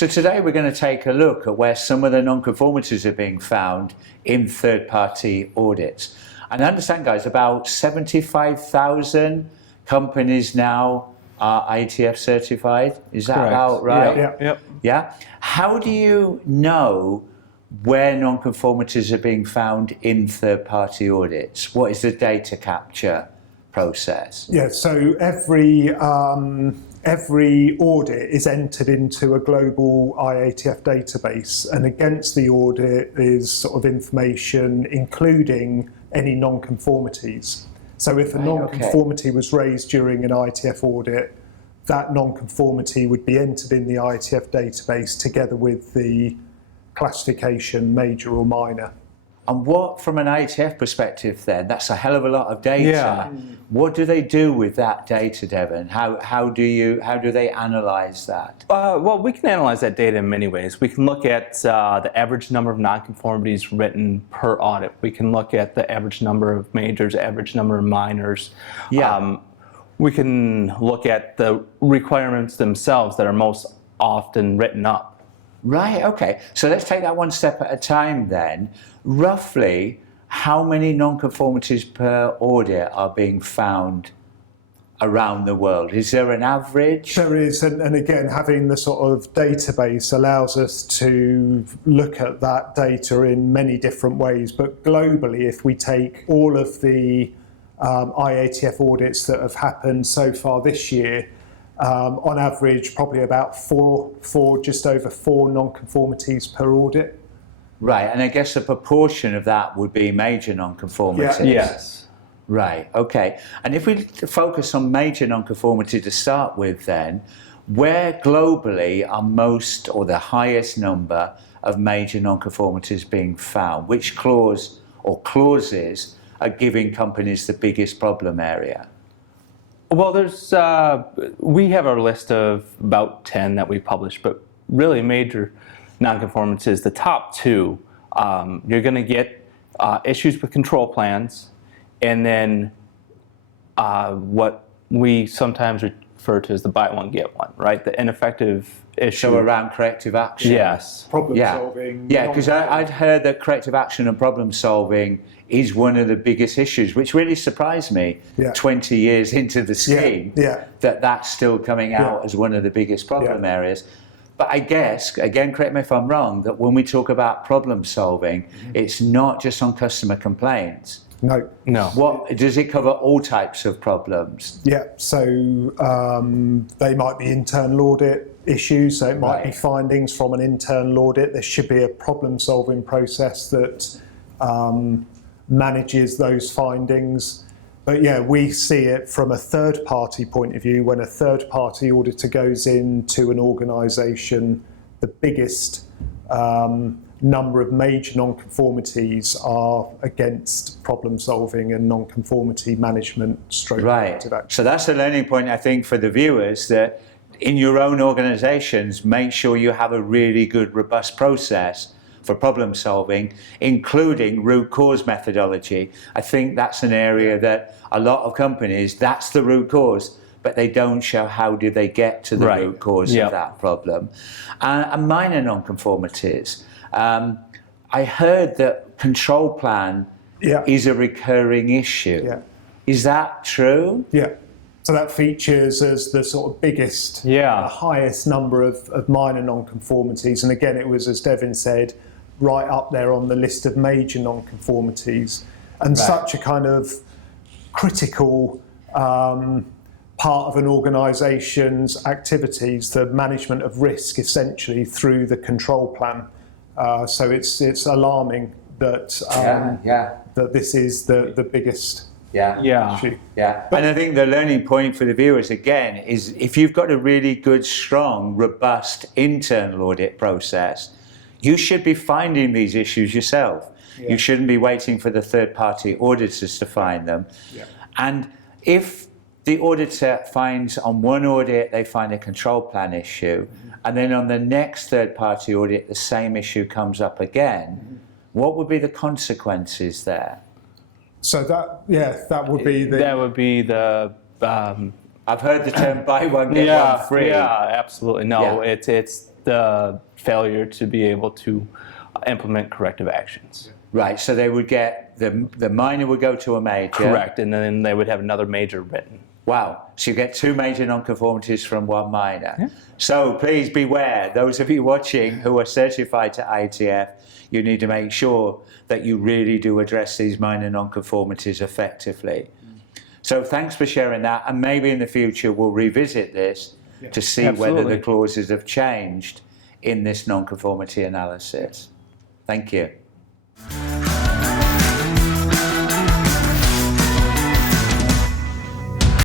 So today we're going to take a look at where some of the non-conformities are being found in third-party audits. And I understand, guys, about 75,000 companies now are IATF certified. Is that Correct. about right? Yeah. How do you know where non-conformities are being found in third-party audits? What is the data capture process? Yeah, so every audit is entered into a global IATF database, and against the audit is sort of information including any non-conformities. So if a non-conformity was raised during an IATF audit, that non-conformity would be entered in the IATF database together with the classification, major or minor. And what, from an IATF perspective then, that's a hell of a lot of data. Yeah. What do they do with that data, Devin? How do they analyze that? Well, we can analyze that data in many ways. We can look at the average number of nonconformities written per audit. We can look at the average number of majors, average number of minors. Yeah. We can look at the requirements themselves that are most often written up. Right, okay. So let's take that one step at a time then. Roughly, how many non-conformities per audit are being found around the world? Is there an average? There is, and again, having the sort of database allows us to look at that data in many different ways. But globally, if we take all of the IATF audits that have happened so far this year, on average, probably about just over four non-conformities per audit. Right, and I guess a proportion of that would be major non-conformities. Yeah. Yes. Right, okay. And if we focus on major non-conformity to start with then, where globally are most or the highest number of major non-conformities being found? Which clause or clauses are giving companies the biggest problem area? Well, we have our list of about 10 that we publish, but really major nonconformities, the top two, you're going to get issues with control plans, and then what we sometimes refer to as the buy one, get one, right? The ineffective issue. So around corrective action? Yes. Problem solving. Yeah, because I'd heard that corrective action and problem solving is one of the biggest issues, which really surprised me 20 years into the scheme, that that's still coming out as one of the biggest problem areas. But I guess, again, correct me if I'm wrong, that when we talk about problem solving, it's not just on customer complaints. No. What does it cover? All types of problems? Yeah, so they might be internal audit issues, so it might be findings from an internal audit. There should be a problem-solving process that manages those findings. But yeah, we see it from a third-party point of view. When a third-party auditor goes into an organisation, the biggest number of major non-conformities are against problem-solving and non-conformity management stroke corrective action. So that's a learning point, I think, for the viewers, that in your own organisations, make sure you have a really good, robust process for problem solving, including root cause methodology. I think that's an area that a lot of companies, that's the root cause, but they don't show how do they get to the root cause of that problem. And minor non-conformities. I heard that control plan is a recurring issue. Yeah. Is that true? Yeah. So that features as the sort of biggest, highest number of minor non-conformities. And again, it was, as Devin said, right up there on the list of major non-conformities. And such a kind of critical part of an organisation's activities, the management of risk, essentially, through the control plan. So it's alarming that that this is the biggest issue. And I think the learning point for the viewers again is if you've got a really good, strong, robust internal audit process, you should be finding these issues yourself. You shouldn't be waiting for the third-party auditors to find them. And if the auditor finds on one audit they find a control plan issue, and then on the next third-party audit the same issue comes up again, what would be the consequences there? So that would be the... That would be the... I've heard the term buy one, get one free. Yeah, absolutely. No, it's the failure to be able to implement corrective actions. Right, so they would get, the minor would go to a major. Correct, and then they would have another major written. Wow, so you get 2 major non-conformities from 1 minor. Yeah. So please beware, those of you watching who are certified to IATF, you need to make sure that you really do address these minor non-conformities effectively. So thanks for sharing that, and maybe in the future we'll revisit this to see whether the clauses have changed in this non-conformity analysis. Thank you.